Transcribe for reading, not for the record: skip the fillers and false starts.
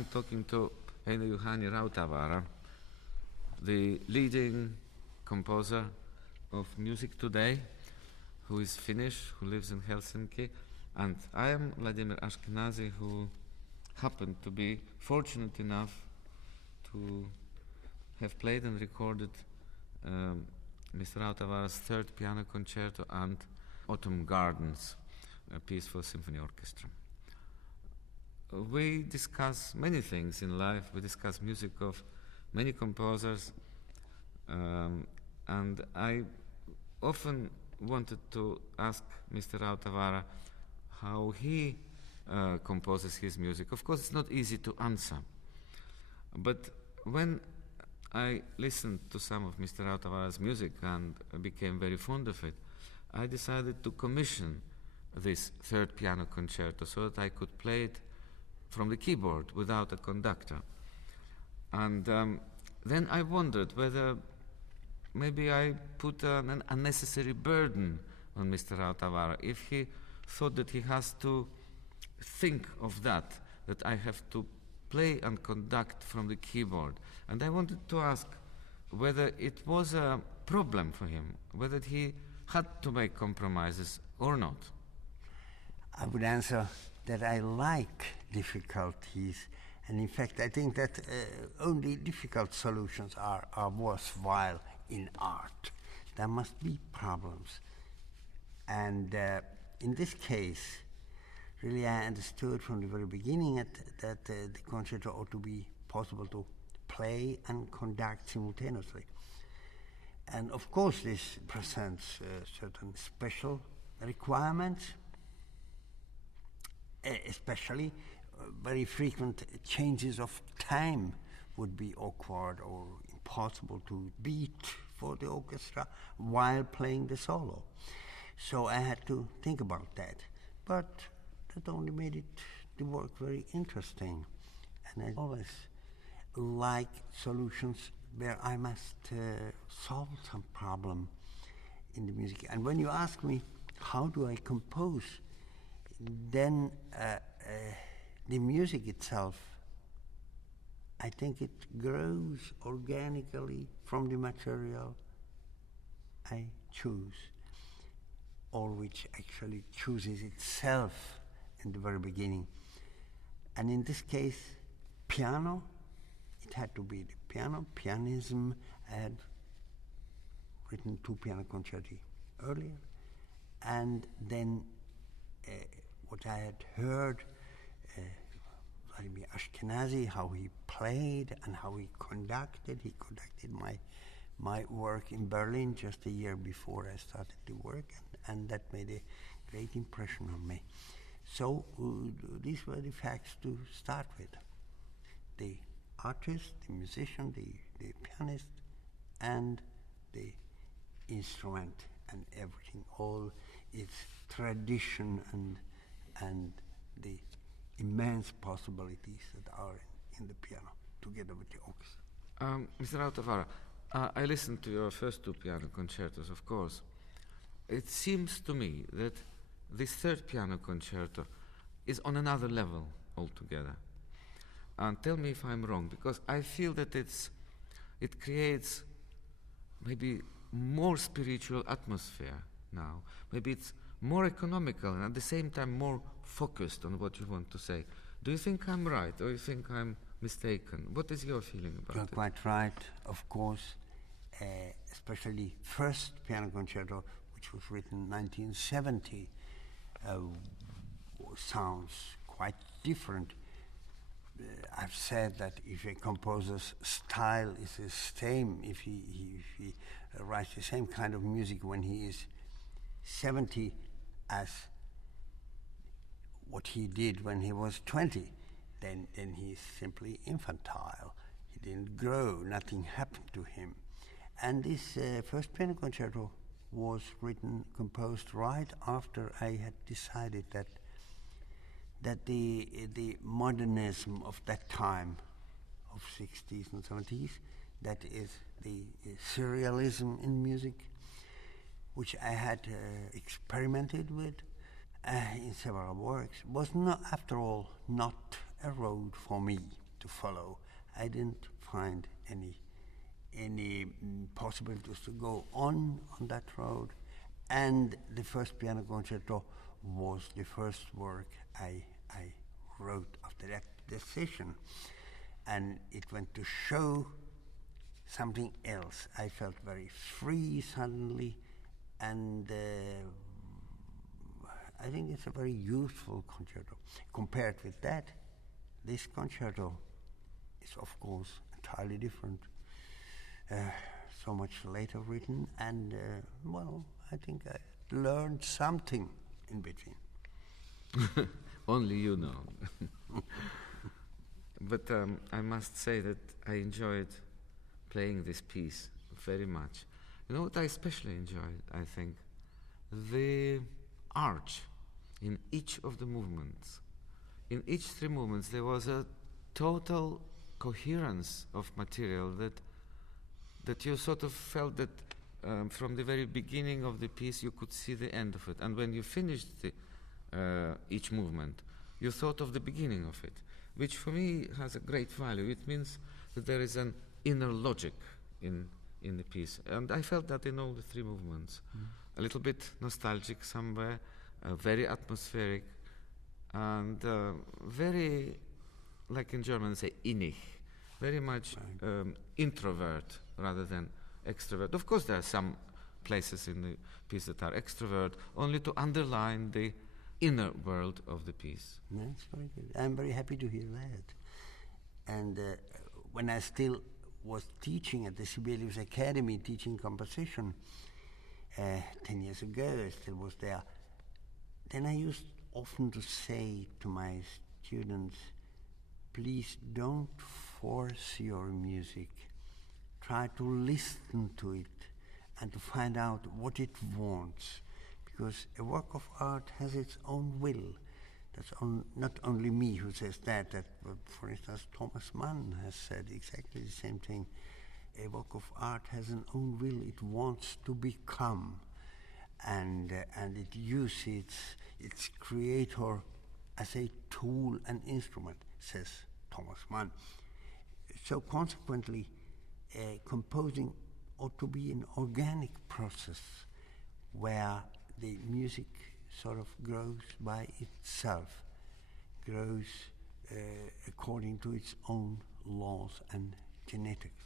I'm talking to Einojuhani Rautavaara, the leading composer of music today, who is Finnish, who lives in Helsinki, and I am Vladimir Ashkenazy, who happened to be fortunate enough to have played and recorded Mr. Rautavaara's third piano concerto and Autumn Gardens, a piece for symphony orchestra. We discuss many things in life. We discuss music of many composers, and I often wanted to ask Mr. Rautavaara how he composes his music. Of course, it's not easy to answer, but when I listened to some of Mr. Rautavaara's music and became very fond of it, I decided to commission this third piano concerto so that I could play it from the keyboard without a conductor. And then I wondered whether maybe I put an unnecessary burden on Mr. Rautavaara, if he thought that he has to think of that I have to play and conduct from the keyboard. And I wanted to ask whether it was a problem for him, whether he had to make compromises or not. I would answer that I like difficulties, and in fact I think that only difficult solutions are worthwhile in art. There must be problems, and in this case really I understood from the very beginning that the concerto ought to be possible to play and conduct simultaneously. And of course this presents certain special requirements, especially very frequent changes of time would be awkward or impossible to beat for the orchestra while playing the solo. So I had to think about that. But that only made the work very interesting. And I always like solutions where I must solve some problem in the music. And when you ask me, how do I compose, then the music itself, I think it grows organically from the material I choose, or which actually chooses itself in the very beginning. And in this case, piano, it had to be the piano, pianism. I had written 2 piano concerti earlier, and then what I had heard, Vladimir Ashkenazy, how he played and how he conducted. He conducted my work in Berlin just a year before I started the work, and that made a great impression on me. So these were the facts to start with. The artist, the musician, the pianist, and the instrument and everything, all its tradition and the immense possibilities that are in the piano, together with the orchestra. Mr. Rautavaara, I listened to your first 2 piano concertos, of course. It seems to me that this third piano concerto is on another level altogether. And tell me if I'm wrong, because I feel that it creates maybe more spiritual atmosphere now. Maybe it's more economical and at the same time more focused on what you want to say. Do you think I'm right, or you think I'm mistaken? What is your feeling about it? You're quite right, of course. Especially first piano concerto, which was written in 1970, sounds quite different. I've said that if a composer's style is the same, if he writes the same kind of music when he is 70 as what he did when he was 20, then he's simply infantile. He didn't grow, nothing happened to him. And this first piano concerto was composed right after I had decided that the modernism of that time, of 60s and 70s, that is the surrealism in music, which I had experimented with in several works, was not, after all, not a road for me. to follow. I didn't find any possibilities to go on that road, and the first piano concerto was the first work I wrote after that decision, and it went to show something else. I felt very free suddenly, and I think it's a very useful concerto. Compared with that, this concerto is of course entirely different, so much later written, and well, I think I learned something in between. Only you know. But I must say that I enjoyed playing this piece very much. You know what I especially enjoyed, I think? The arch in each of the movements. In each three movements there was a total coherence of material that you sort of felt that from the very beginning of the piece you could see the end of it. And when you finished each movement, you thought of the beginning of it, which for me has a great value. It means that there is an inner logic in the piece. And I felt that in all the three movements. A little bit nostalgic somewhere, very atmospheric, and very, like in German say, innig, very much introvert rather than extrovert. Of course there are some places in the piece that are extrovert, only to underline the inner world of the piece. That's very good. I'm very happy to hear that. And when I still was teaching at the Sibelius Academy, teaching composition 10 years ago, I still was there, then I used often to say to my students, please don't force your music. Try to listen to it and to find out what it wants. Because a work of art has its own will. That's not only me who says that, for instance, Thomas Mann has said exactly the same thing. A work of art has an own will. It wants to become, and it uses its creator as a tool and instrument, says Thomas Mann. So consequently, composing ought to be an organic process where the music sort of grows by itself, grows according to its own laws and genetics.